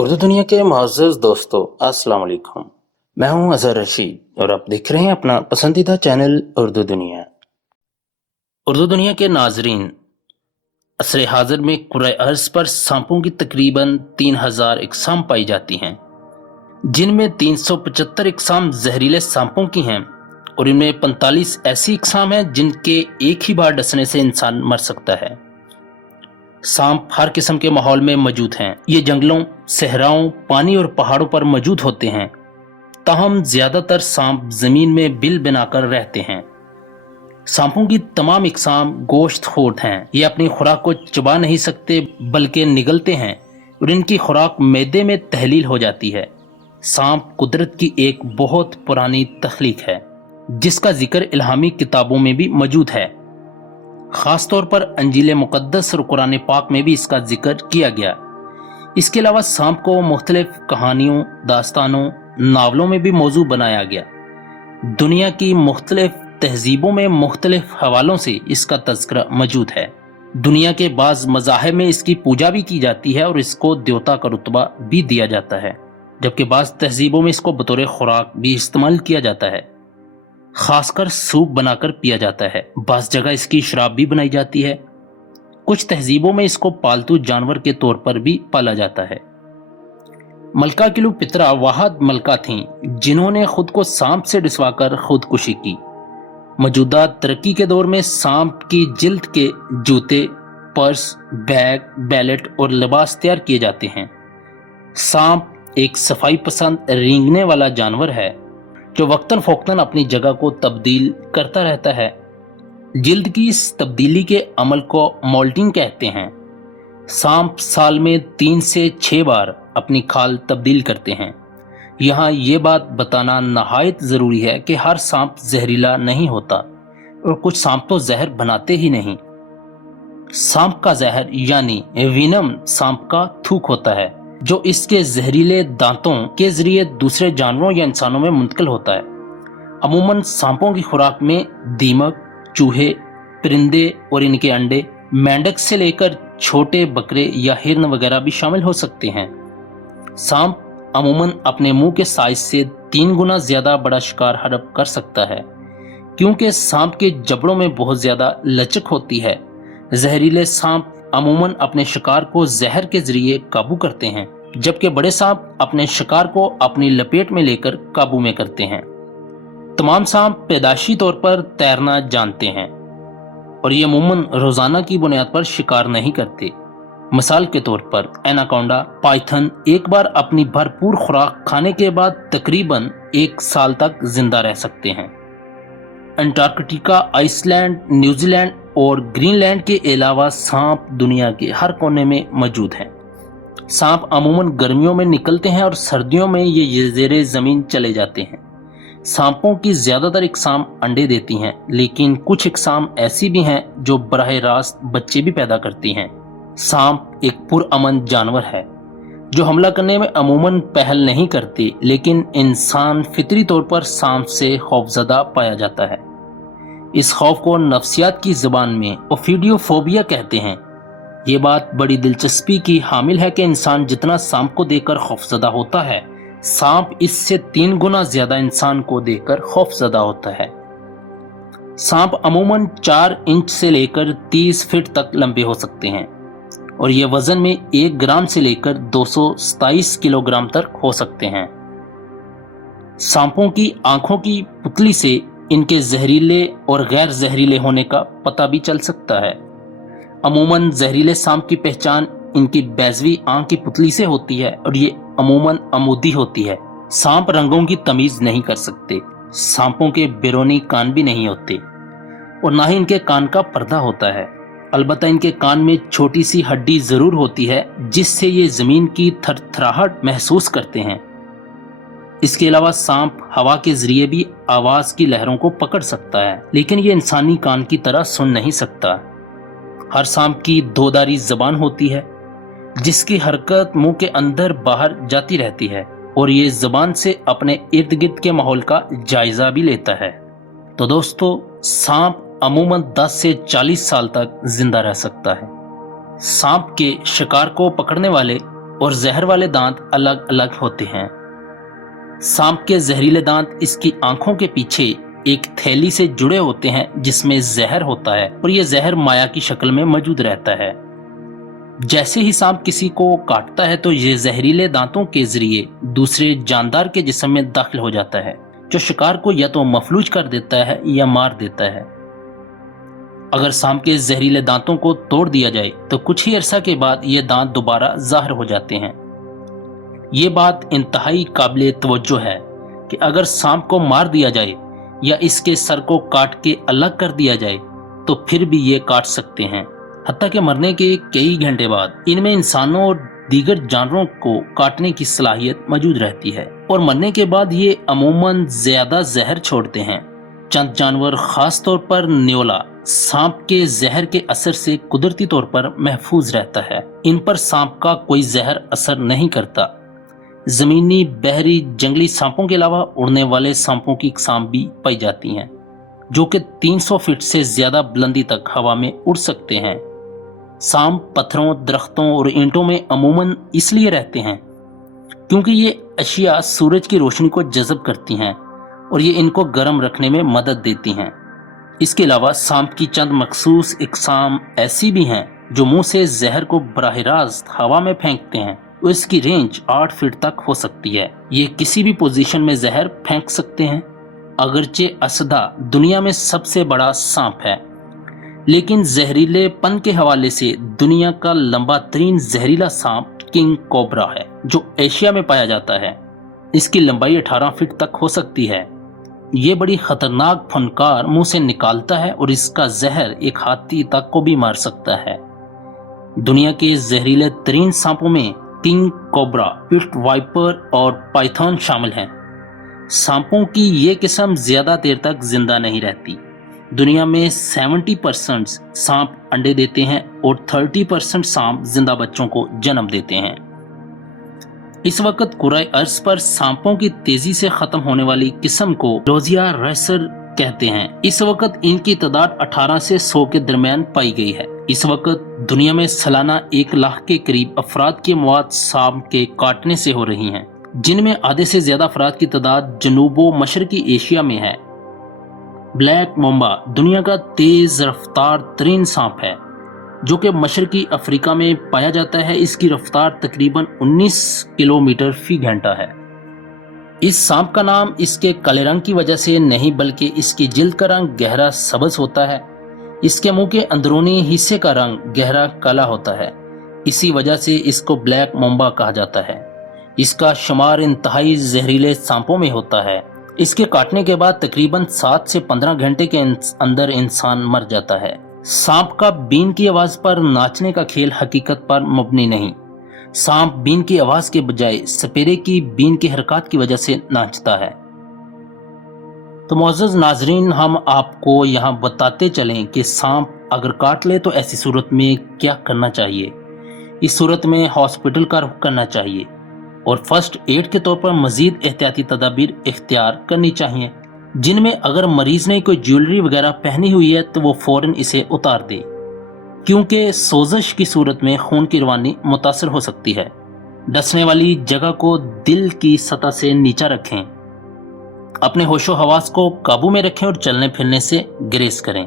उर्दू दुनिया के मुअज़्ज़ज़ दोस्तों, अस्सलाम वालेकुम। मैं हूं अज़हर रशीद और आप देख रहे हैं अपना पसंदीदा चैनल उर्दू दुनिया। उर्दू दुनिया के नाजरीन, असर हाज़िर में कुर्रे अर्ज़ पर सांपों की तकरीबन 3000 इक़साम पाई जाती हैं, जिनमें 375 इक़साम जहरीले सांपों की हैं और इनमें 45 ऐसी इक़साम हैं जिनके एक ही बार डसने से इंसान मर सकता है। सांप हर किस्म के माहौल में मौजूद हैं। ये जंगलों, सहराओं, पानी और पहाड़ों पर मौजूद होते हैं। ताहम ज्यादातर सांप जमीन में बिल बनाकर रहते हैं। सांपों की तमाम इकसाम गोश्तखोर हैं। ये अपनी खुराक को चबा नहीं सकते बल्कि निगलते हैं और इनकी खुराक मैदे में तहलील हो जाती है। सांप कुदरत की एक बहुत पुरानी तख्लीक है जिसका जिक्र इल्हामी किताबों में भी मौजूद है। खास तौर पर अंजील मुक़द्दस और कुरान पाक में भी इसका जिक्र किया गया। इसके अलावा सांप को मुख्तलिफ कहानियों, दास्तानों, नावलों में भी मौजू बनाया गया। दुनिया की मुख्तलिफ तहजीबों में मुख्तलिफ हवालों से इसका तज़किरा मौजूद है। दुनिया के बाज़ मज़ाहिब में इसकी पूजा भी की जाती है और इसको देवता का रुतबा भी दिया जाता है, जबकि बाज़ तहजीबों में इसको बतौर खुराक भी इस्तेमाल किया जाता है। खासकर सूप बनाकर पिया जाता है। बाज़ जगह इसकी शराब भी बनाई जाती है। कुछ तहजीबों में इसको पालतू जानवर के तौर पर भी पाला जाता है। मलका क्लियोपेत्रा वाहद मलका थीं जिन्होंने खुद को सांप से डिसवाकर खुदकुशी की। मौजूदा तरक्की के दौर में सांप की जिल्द के जूते, पर्स, बैग, बैलेट और लिबास तैयार किए जाते हैं। सांप एक सफाई पसंद रेंगने वाला जानवर है जो वक्तन फोक्तन अपनी जगह को तब्दील करता रहता है। जिल्द की इस तब्दीली के अमल को मोल्टिंग कहते हैं। सांप साल में 3 से 6 बार अपनी खाल तब्दील करते हैं। यहाँ ये बात बताना नहायत ज़रूरी है कि हर सांप जहरीला नहीं होता और कुछ सांप तो जहर बनाते ही नहीं। सांप का जहर यानी विनम सांप का थूक होता है जो इसके जहरीले दांतों के जरिए दूसरे जानवरों या इंसानों में मुंतकिल होता है। अमूमन सांपों की खुराक में दीमक, चूहे, परिंदे और इनके अंडे, मेंढक से लेकर छोटे बकरे या हिरन वगैरह भी शामिल हो सकते हैं। सांप अमूमन अपने मुंह के साइज से 3 गुना ज्यादा बड़ा शिकार हड़प कर सकता है क्योंकि सांप के जबड़ों में बहुत ज्यादा लचक होती है। जहरीले सांप अमूमन अपने शिकार को जहर के जरिए काबू करते हैं, जबकि बड़े सांप अपने शिकार को अपनी लपेट में लेकर काबू में करते हैं। तमाम सांप पैदाशी तौर पर तैरना जानते हैं और ये अमूमन रोजाना की बुनियाद पर शिकार नहीं करते। मिसाल के तौर पर एनाकोंडा, पाइथन एक बार अपनी भरपूर खुराक खाने के बाद तकरीबन 1 साल तक जिंदा रह सकते हैं। अंटार्कटिका, आइसलैंड, न्यूजीलैंड और ग्रीनलैंड के अलावा सांप दुनिया के हर कोने में मौजूद हैं। सांप अमूमन गर्मियों में निकलते हैं और सर्दियों में ये ज़ेरे ज़मीन चले जाते हैं। सांपों की ज़्यादातर इकसाम अंडे देती हैं, लेकिन कुछ इकसाम ऐसी भी हैं जो बराह रास्त बच्चे भी पैदा करती हैं। सांप एक पुरअमन जानवर है जो हमला करने में अमूमन पहल नहीं करती, लेकिन इंसान फितरी तौर पर सांप से खौफजदा पाया जाता है। इस खौफ को नफ्सियात की ज़बान में ओफिडियोफोबिया कहते हैं। ये बात बड़ी दिलचस्पी की हामिल है कि इंसान जितना सांप को देखकर खौफजदा होता है, सांप इससे 3 गुना ज्यादा इंसान को देखकर खौफजदा होता है। सांप अमूमन 4 इंच से लेकर 30 फीट तक लंबे हो सकते हैं और ये वजन में 1 ग्राम से लेकर 227 किलोग्राम तक हो सकते हैं। सांपों की आंखों की पुतली से इनके जहरीले और गैर जहरीले होने का पता भी चल सकता है। अमूमन जहरीले सांप की पहचान इनकी बैजवी आंख की पुतली से होती है और ये अमूमन अमूदी होती है। सांप रंगों की तमीज नहीं कर सकते। सांपों के बैरूनी कान भी नहीं होते और ना ही इनके कान का पर्दा होता है। अलबत्ता इनके कान में छोटी सी हड्डी जरूर होती है जिससे ये जमीन की थरथराहट महसूस करते हैं। इसके अलावा सांप हवा के जरिए भी आवाज की लहरों को पकड़ सकता है, लेकिन ये इंसानी कान की तरह सुन नहीं सकता। हर सांप की 2 धारी जबान होती है जिसकी हरकत मुंह के अंदर बाहर जाती रहती है और ये जबान से अपने इर्द गिर्द के माहौल का जायजा भी लेता है। तो दोस्तों, सांप अमूमन 10 से 40 साल तक जिंदा रह सकता है। सांप के शिकार को पकड़ने वाले और जहर वाले दांत अलग अलग होते हैं। सांप के जहरीले दांत इसकी आंखों के पीछे एक थैली से जुड़े होते हैं जिसमें जहर होता है और यह जहर माया की शक्ल में मौजूद रहता है। जैसे ही सांप किसी को काटता है तो ये जहरीले दांतों के जरिए दूसरे जानदार के जिस्म में दाखिल हो जाता है, जो शिकार को या तो मफलूज कर देता है या मार देता है। अगर सांप के जहरीले दांतों को तोड़ दिया जाए तो कुछ ही अरसा के बाद ये दांत दोबारा ज़ाहिर हो जाते हैं। ये बात इंतहाई काबिल तवज्जो है कि अगर सांप को मार दिया जाए या इसके सर को काट के अलग कर दिया जाए तो फिर भी ये काट सकते हैं। हत्ता के मरने के कई घंटे बाद इनमें इंसानों और दीगर जानवरों को काटने की सलाहियत मौजूद रहती है और मरने के बाद ये अमूमन ज्यादा जहर छोड़ते हैं। चंद जानवर, खास तौर पर न्योला, सांप के जहर के असर से कुदरती तौर पर महफूज रहता है। इन पर सांप का कोई जहर असर नहीं करता। जमीनी, बहरी, जंगली सांपों के अलावा उड़ने वाले सांपों की इकसाम भी पाई जाती हैं, जो कि 300 फीट से ज्यादा बुलंदी तक हवा में उड़ सकते हैं। सांप पत्थरों, दरख्तों और ईंटों में अमूमन इसलिए रहते हैं क्योंकि ये अशिया सूरज की रोशनी को जज़ब करती हैं और ये इनको गर्म रखने में मदद देती हैं। इसके अलावा सांप की चंद मखसूस इकसाम ऐसी भी हैं जो मुंह से जहर को बराह रास्त हवा में फेंकते हैं और इसकी रेंज 8 फीट तक हो सकती है। ये किसी भी पोजीशन में जहर फेंक सकते हैं। अगरचे असदा दुनिया में सबसे बड़ा सांप है, लेकिन जहरीलेपन के हवाले से दुनिया का लंबा तरीन जहरीला सांप किंग कोबरा है, जो एशिया में पाया जाता है। इसकी लंबाई 18 फीट तक हो सकती है। ये बड़ी खतरनाक फनकार मुंह से निकालता है और इसका जहर एक हाथी तक को भी मार सकता है। दुनिया के जहरीले तरीन सांपों में किंग कोबरा, पिट वाइपर और पाइथन शामिल हैं। सांपों की ये किस्म ज्यादा देर तक जिंदा नहीं रहती। दुनिया में 70% सांप अंडे देते हैं और 30% सांप जिंदा बच्चों को जन्म देते हैं। इस वक्त कुराए अर्ज पर सांपों की तेजी से खत्म होने वाली किस्म को रोजिया रेसर कहते हैं। इस वक्त इनकी तादाद 18 से 100 के दरमियान पाई गई है। इस वक्त दुनिया में सालाना 1 लाख के करीब अफराद की मौत सांप के काटने से हो रही हैं, जिनमें आधे से ज्यादा अफराद की तादाद जनूबो मशरकी एशिया में है। ब्लैक मम्बा दुनिया का तेज रफ्तार तरीन सांप है, जो कि मशरकी अफ्रीका में पाया जाता है। इसकी रफ्तार तकरीबन 19 किलोमीटर फी घंटा है। इस सांप का नाम इसके काले रंग की वजह से नहीं, बल्कि इसकी जिल्द का रंग गहरा सब्ज होता है। इसके मुंह के अंदरूनी हिस्से का रंग गहरा काला होता है। इसी वजह से इसको ब्लैक मम्बा कहा जाता है। इसका शुमार इंतहाई जहरीले सांपों में होता है। इसके काटने के बाद तकरीबन 7 से 15 घंटे के अंदर इंसान मर जाता है। सांप का बीन की आवाज पर नाचने का खेल हकीकत पर मबनी नहीं। सांप बीन की आवाज के बजाय सपेरे की बीन की हरकत की वजह से नाचता है। तो मोअज़्ज़ज़ नाज़रीन, हम आपको यहाँ बताते चलें कि सांप अगर काट ले तो ऐसी सूरत में क्या करना चाहिए। इस सूरत में हॉस्पिटल का रुख करना चाहिए और फर्स्ट एड के तौर पर मजीद एहतियाती तदाबीर इख्तियार करनी चाहिए, जिनमें अगर मरीज ने कोई ज्वेलरी वगैरह पहनी हुई है तो वो फौरन इसे उतार दे, क्योंकि सोजश की सूरत में खून की रवानी मुतासर हो सकती है। डसने वाली जगह को दिल की सतह से नीचा रखें। अपने होशो हवास को काबू में रखें और चलने फिरने से ग्रेस करें।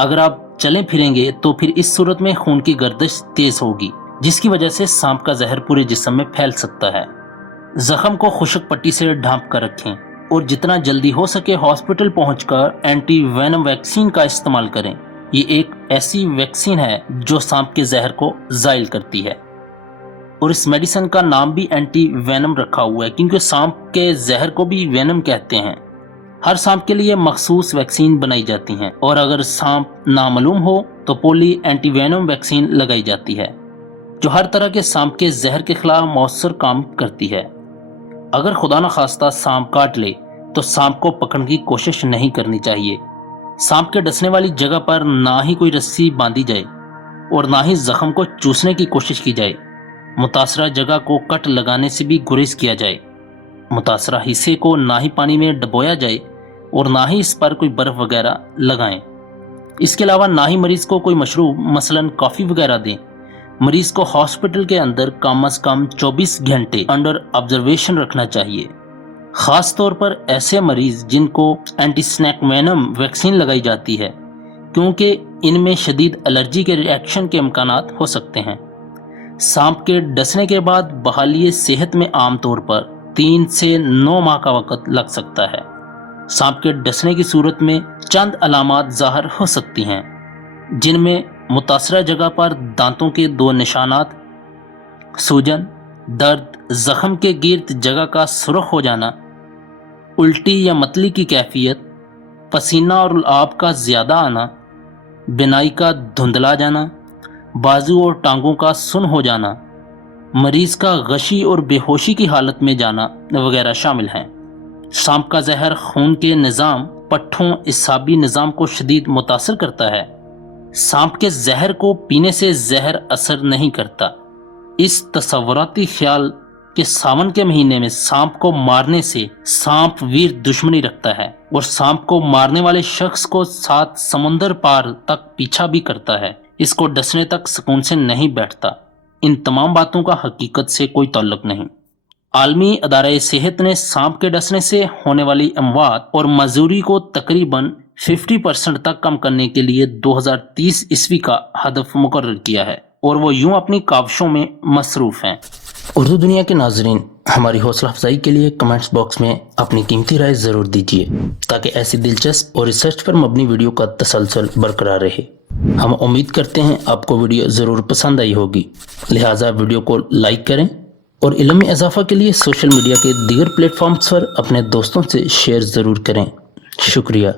अगर आप चलें फिरेंगे तो फिर इस सूरत में खून की गर्दिश तेज होगी, जिसकी वजह से सांप का जहर पूरे जिस्म में फैल सकता है। जख्म को खुश्क पट्टी से ढांप कर रखें और जितना जल्दी हो सके हॉस्पिटल पहुंचकर एंटी वेनम वैक्सीन का इस्तेमाल करें। ये एक ऐसी वैक्सीन है जो सांप के जहर को ज़ाइल करती है और इस मेडिसिन का नाम भी एंटी वेनम रखा हुआ है, क्योंकि सांप के जहर को भी वेनम कहते हैं। हर सांप के लिए मखसूस वैक्सीन बनाई जाती हैं और अगर सांप नामालूम हो तो पोली एंटी वेनम वैक्सीन लगाई जाती है, जो हर तरह के सांप के जहर के खिलाफ मौसर काम करती है। अगर खुदा न खास्ता सांप काट ले तो सांप को पकड़ने की कोशिश नहीं करनी चाहिए। सांप के डसने वाली जगह पर ना ही कोई रस्सी बांधी जाए और ना ही जख्म को चूसने की कोशिश की जाए। मुतासरा जगह को कट लगाने से भी गुरेज किया जाए। मुतासरा हिस्से को ना ही पानी में डुबोया जाए और ना ही इस पर कोई बर्फ वगैरह लगाएं। इसके अलावा ना ही मरीज को कोई मशरूब मसलन कॉफ़ी वगैरह दें, मरीज को हॉस्पिटल के अंदर कम से कम 24 घंटे अंडर ऑब्जर्वेशन रखना चाहिए। खास तौर पर ऐसे मरीज जिनको एंटीस्नैक वेनम वैक्सीन लगाई जाती है, क्योंकि इनमें शदीद एलर्जी के रिएक्शन के इम्कानात हो सकते हैं। सांप के डसने के बाद बहाली सेहत में आमतौर पर 3 से 9 माह का वक्त लग सकता है। सांप के डसने की सूरत में चंद अलामात ज़ाहिर हो सकती हैं, जिनमें मुतासरा जगह पर दांतों के 2 निशानात, सूजन, दर्द, जख्म के गिर्द जगह का सुर्ख हो जाना, उल्टी या मतली की कैफियत, पसीना और आब का ज़्यादा आना, बिनाई का धुंधला जाना, बाजू और टांगों का सुन हो जाना, मरीज का गशी और बेहोशी की हालत में जाना वगैरह शामिल हैं। सांप का जहर खून के निज़ाम, पट्ठों, इसाबी निज़ाम को शदीद मुतासर करता है। सांप के जहर को पीने से जहर असर नहीं करता। इस तसव्वुराती ख्याल के सावन के महीने में सांप को मारने से सांप वीर दुश्मनी रखता है और सांप को मारने वाले शख्स को 7 समुंदर पार तक पीछा भी करता है। इसको डसने तक सुकून से नहीं बैठता। इन तमाम बातों का हकीकत से कोई ताल्लुक नहीं। आलमी अदारे सेहत ने सांप के डसने से होने वाली अमवात और मजूरी को तकरीबन 50% तक कम करने के लिए 2030 ईस्वी का हदफ मुकर्रर किया है और वो यूं अपनी काविशों में मसरूफ हैं। उर्दू दुनिया के नाजरीन, हमारी हौसला अफजाई के लिए कमेंट्स बॉक्स में अपनी कीमती राय ज़रूर दीजिए, ताकि ऐसी दिलचस्प और रिसर्च पर मबनी वीडियो का तसलसल बरकरार रहे। हम उम्मीद करते हैं आपको वीडियो ज़रूर पसंद आई होगी, लिहाजा वीडियो को लाइक करें और इल्म में इजाफा के लिए सोशल मीडिया के दीगर प्लेटफॉर्म्स पर अपने दोस्तों से शेयर ज़रूर करें। शुक्रिया।